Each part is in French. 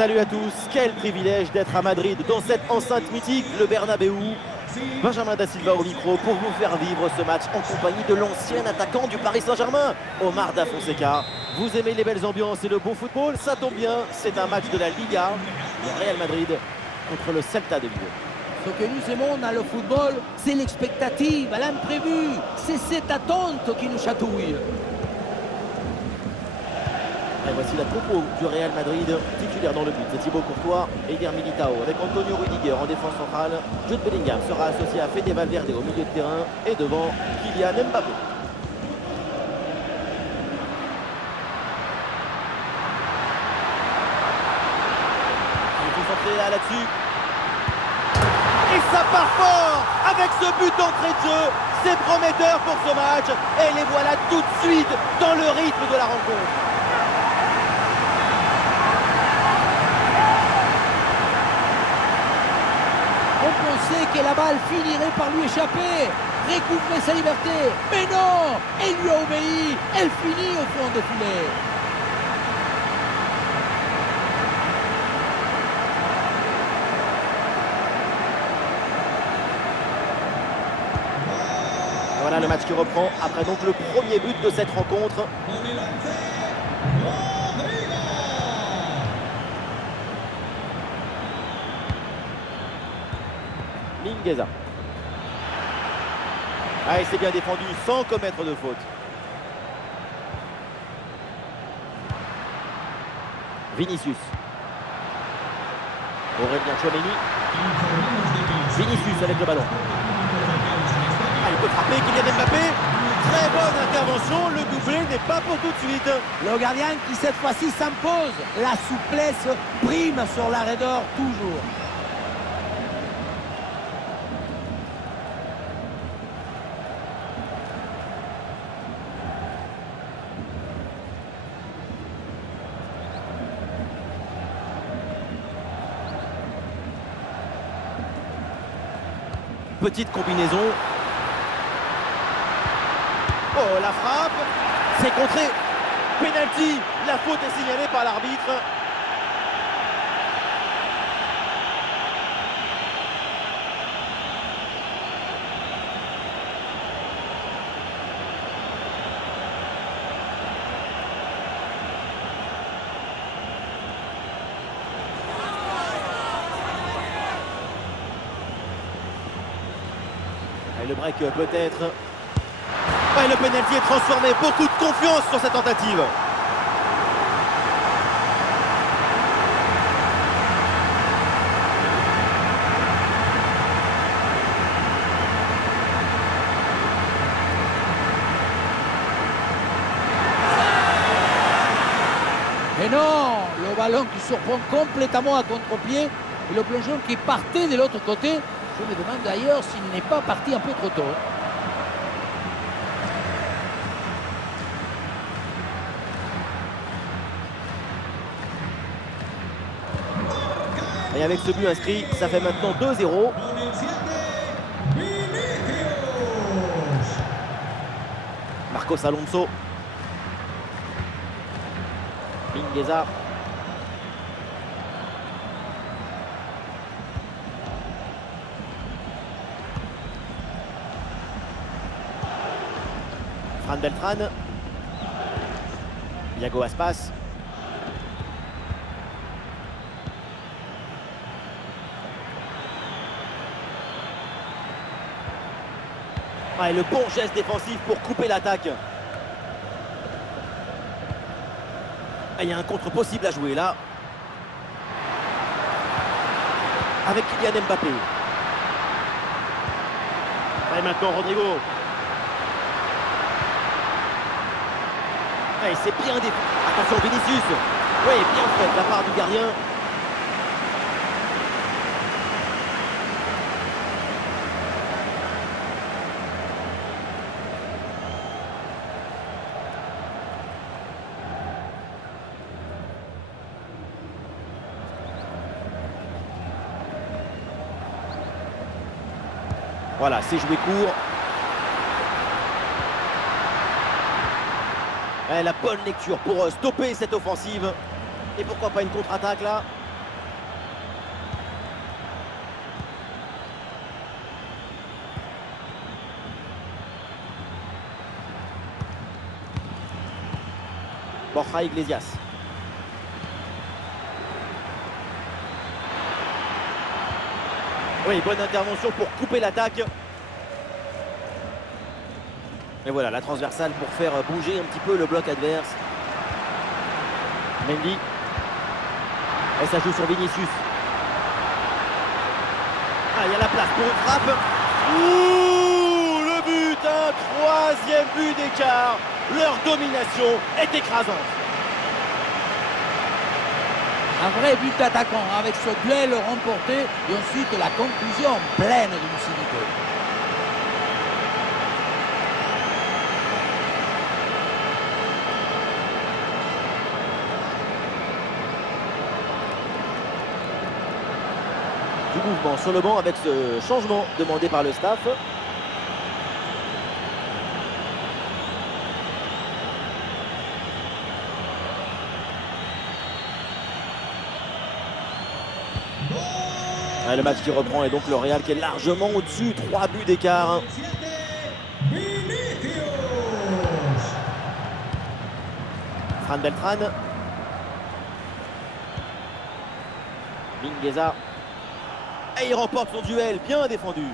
Salut à tous, quel privilège d'être à Madrid dans cette enceinte mythique, le Bernabéu. Benjamin Da Silva au micro pour vous faire vivre ce match en compagnie de l'ancien attaquant du Paris Saint-Germain, Omar Da Fonseca. Vous aimez les belles ambiances et le beau football? Ça tombe bien, c'est un match de la Liga, le Real Madrid contre le Celta de Vigo. Ce que nous aimons dans le football, c'est l'expectative, l'imprévu. C'est cette attente qui nous chatouille. Et voici la compo du Real Madrid, titulaire dans le but. C'est Thibaut Courtois et Eder Militao avec Antonio Rudiger en défense centrale. Jude Bellingham sera associé à Fede Valverde au milieu de terrain et devant Kylian Mbappé. Il faut centrer là-dessus. Et ça part fort avec ce but d'entrée de jeu. C'est prometteur pour ce match. Et les voilà tout de suite dans le rythme de la rencontre. On pensait que la balle finirait par lui échapper, récupérer sa liberté. Mais non, elle lui a obéi. Elle finit au fond de filet. Voilà le match qui reprend après donc le premier but de cette rencontre. Mingueza. Ah, et c'est bien défendu sans commettre de faute. Vinicius. Aurélien Tchouaméni. Vinicius avec le ballon. Ah, il peut frapper Kylian Mbappé. Très bonne intervention, le doublé n'est pas pour tout de suite. Le gardien qui cette fois-ci s'impose. La souplesse prime sur l'arrêt d'or toujours. Petite combinaison. Oh, la frappe. C'est contré. Penalty. La faute est signalée par l'arbitre. Et le break peut-être. Et le pénalty est transformé. Beaucoup de confiance sur cette tentative. Et non, le ballon qui surprend complètement à contre-pied et le plongeon qui partait de l'autre côté. Je me demande d'ailleurs s'il n'est pas parti un peu trop tôt. Et avec ce but inscrit, ça fait maintenant 2-0. Marcos Alonso. Mingueza. Fran Beltrán. Iago Aspas. Ah, et le bon geste défensif pour couper l'attaque. Ah, il y a un contre possible à jouer là. Avec Kylian Mbappé. Et maintenant Rodrigo. Et c'est bien défendu. Attention Vinicius. Oui, bien fait de la part du gardien. Voilà, c'est joué court. La bonne lecture pour stopper cette offensive. Et pourquoi pas une contre-attaque là. Borja Iglesias. Oui, bonne intervention pour couper l'attaque. Et voilà, la transversale pour faire bouger un petit peu le bloc adverse. Mendy. Et ça joue sur Vinicius. Ah, il y a la place pour une frappe. Ouh, le but, un troisième but d'écart. Leur domination est écrasante. Un vrai but d'attaquant avec ce duel remporté et ensuite la conclusion pleine de lucidité. Du mouvement sur le banc avec ce changement demandé par le staff. Le match qui reprend et donc le Real qui est largement au-dessus, 3 buts d'écart. Fran Beltran. Mingueza. Et il remporte son duel, bien défendu.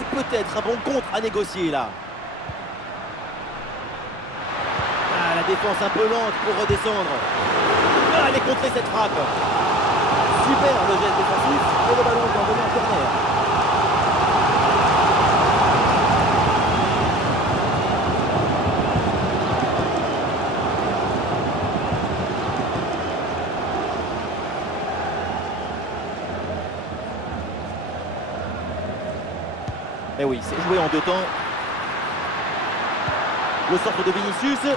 Et peut-être un bon contre à négocier là. Ah, la défense un peu lente pour redescendre. Ah, elle est contrée cette frappe. Super le geste défensif et le ballon est envoyé en corner. Et oui, c'est joué en deux temps. Le centre de Vinicius.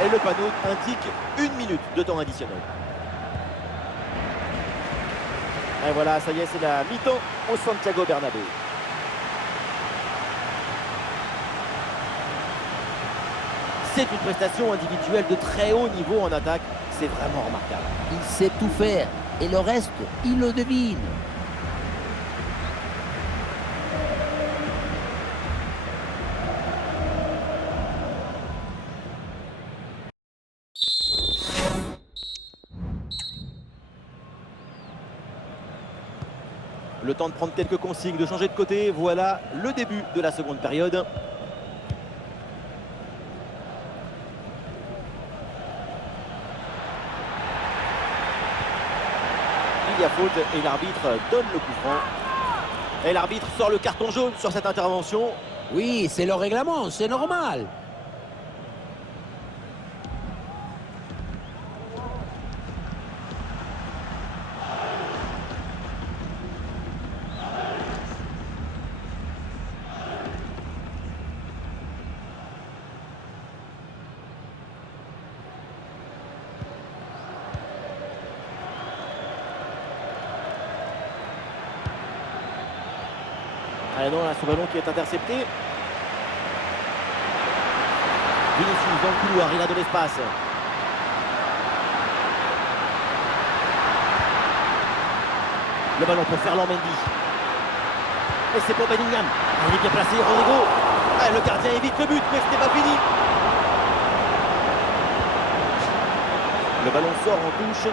Et le panneau indique 1 minute de temps additionnel. Et voilà, ça y est, c'est la mi-temps au Santiago Bernabéu. C'est une prestation individuelle de très haut niveau en attaque. C'est vraiment remarquable. Il sait tout faire et le reste, il le devine. Le temps de prendre quelques consignes, de changer de côté. Voilà le début de la seconde période. Il y a faute et l'arbitre donne le coup franc. Et l'arbitre sort le carton jaune sur cette intervention. Oui, c'est le règlement, c'est normal. Ah non, là, ce ballon qui est intercepté. Vinicius dans le couloir, il a de l'espace. Le ballon pour Ferland Mendy. Et c'est pour Bellingham. Il est bien placé, Rodrigo. Ah, le gardien évite le but, mais ce n'est pas fini. Le ballon sort en touche.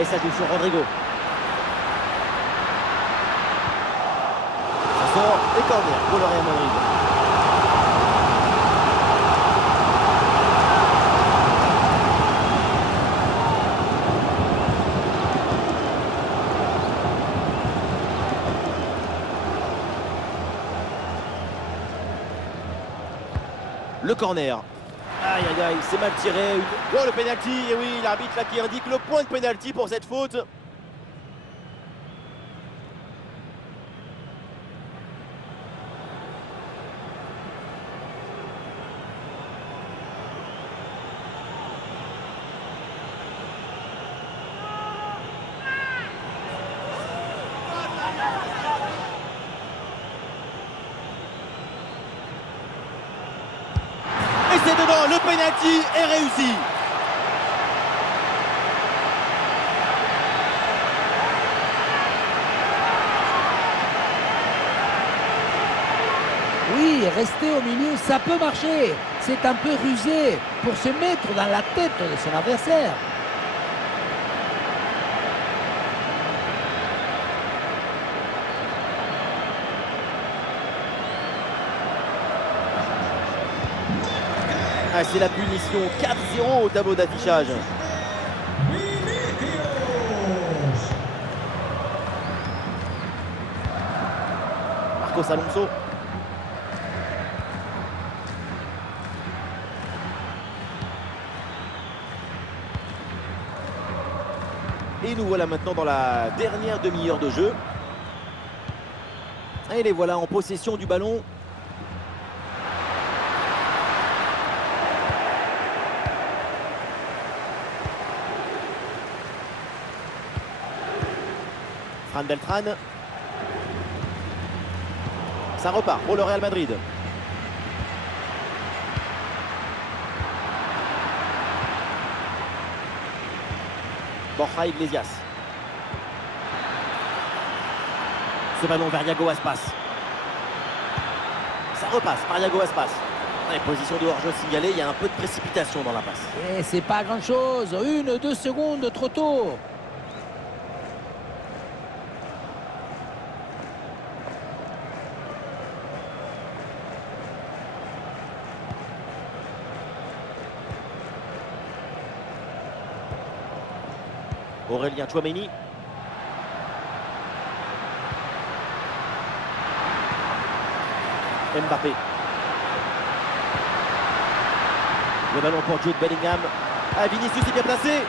Et ça joue sur Rodrigo. Ça sort et corner pour le Real Madrid. Le corner. Aïe aïe aïe, c'est mal tiré. Oh, le pénalty, et oui, l'arbitre là qui indique le point de pénalty pour cette faute. Et c'est dedans, le penalty est réussi. Oui, rester au milieu, ça peut marcher. C'est un peu rusé pour se mettre dans la tête de son adversaire. Ah, c'est la punition, 4-0 au tableau d'affichage. Marcos Alonso. Et nous voilà maintenant dans la dernière demi-heure de jeu. Et les voilà en possession du ballon. Fran Beltran. Ça repart pour le Real Madrid. Borja Iglesias. Ce ballon vers Yago Aspas. Ça repasse par Yago Aspas. Ouais, position de hors-jeu signalée, il y a un peu de précipitation dans la passe. Et c'est pas grand-chose, 1-2 secondes trop tôt. Aurélien Tchouaméni. Mbappé. Le ballon pour Jude Bellingham. Ah, Vinicius est bien placé.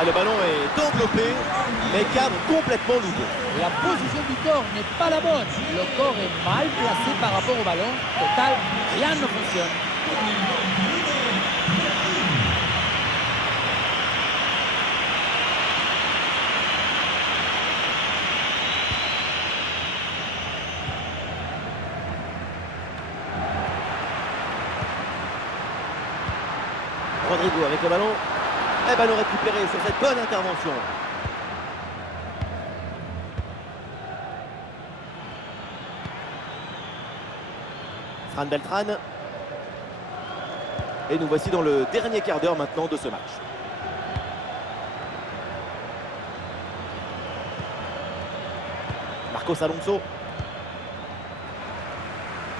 Ah, le ballon est enveloppé, mais cadre complètement lourd. La position du corps n'est pas la bonne. Le corps est mal placé par rapport au ballon. Total, rien ne fonctionne. Rodrigo avec le ballon. Et ballon récupéré sur cette bonne intervention. Fran Beltran. Et nous voici dans le dernier quart d'heure maintenant de ce match. Marcos Alonso.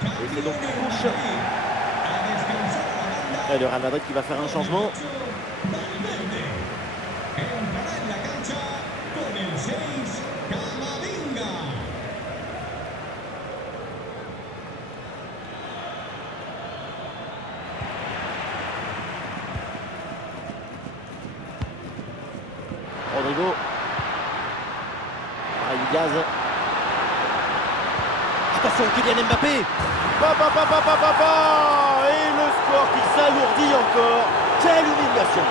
Et c'est donc une touche. Et le Real Madrid qui va faire un changement. Rodrigo. Brahim Diaz. Attention, Kylian Mbappé. Et le score qui s'alourdit encore. Quelle humiliation.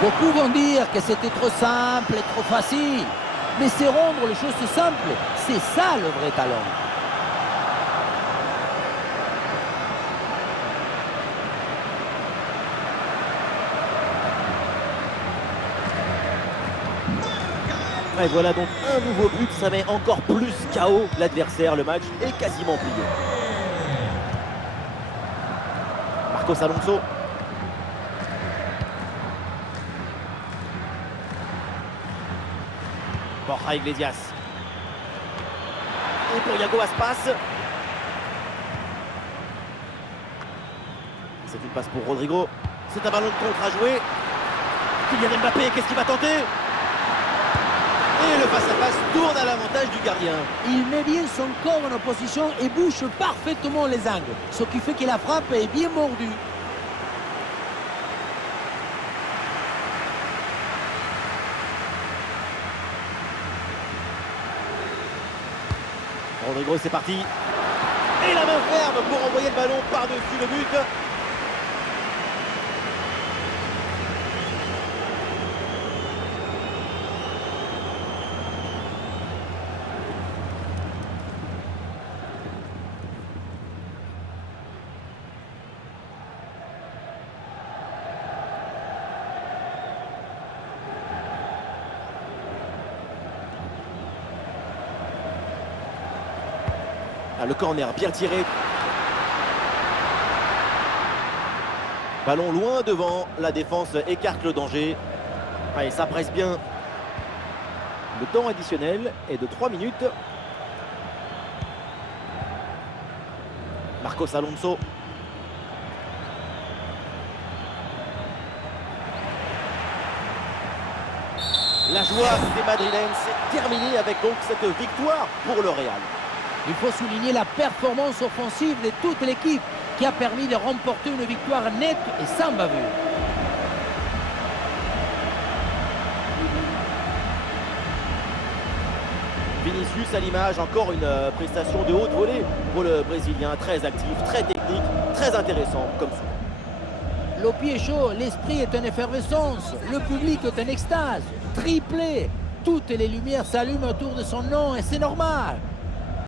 Beaucoup vont dire que c'était trop simple et trop facile. Mais c'est rendre les choses simples. C'est ça le vrai talent. Et voilà donc un nouveau but, ça met encore plus KO l'adversaire. Le match est quasiment plié. Marcos Alonso. Borja Iglesias. Et pour Yago Aspas. C'est une passe pour Rodrigo. C'est un ballon de contre à jouer. Kylian Mbappé, qu'est-ce qu'il va tenter? Et le face-à-face tourne à l'avantage du gardien. Il met bien son corps en opposition et bouche parfaitement les angles. Ce qui fait que la frappe est bien mordue. Rodrigo, c'est parti. Et la main ferme pour envoyer le ballon par-dessus le but. Ah, le corner bien tiré. Ballon loin devant, la défense écarte le danger. Allez, ça presse bien. Le temps additionnel est de 3 minutes. Marcos Alonso. La joie des Madrilènes s'est terminée avec donc cette victoire pour le Real. Il faut souligner la performance offensive de toute l'équipe qui a permis de remporter une victoire nette et sans bavure. Vinicius à l'image, encore une prestation de haute volée pour le Brésilien, très actif, très technique, très intéressant comme ça. Le pied chaud, l'esprit est en effervescence, le public est en extase, triplé. Toutes les lumières s'allument autour de son nom et c'est normal.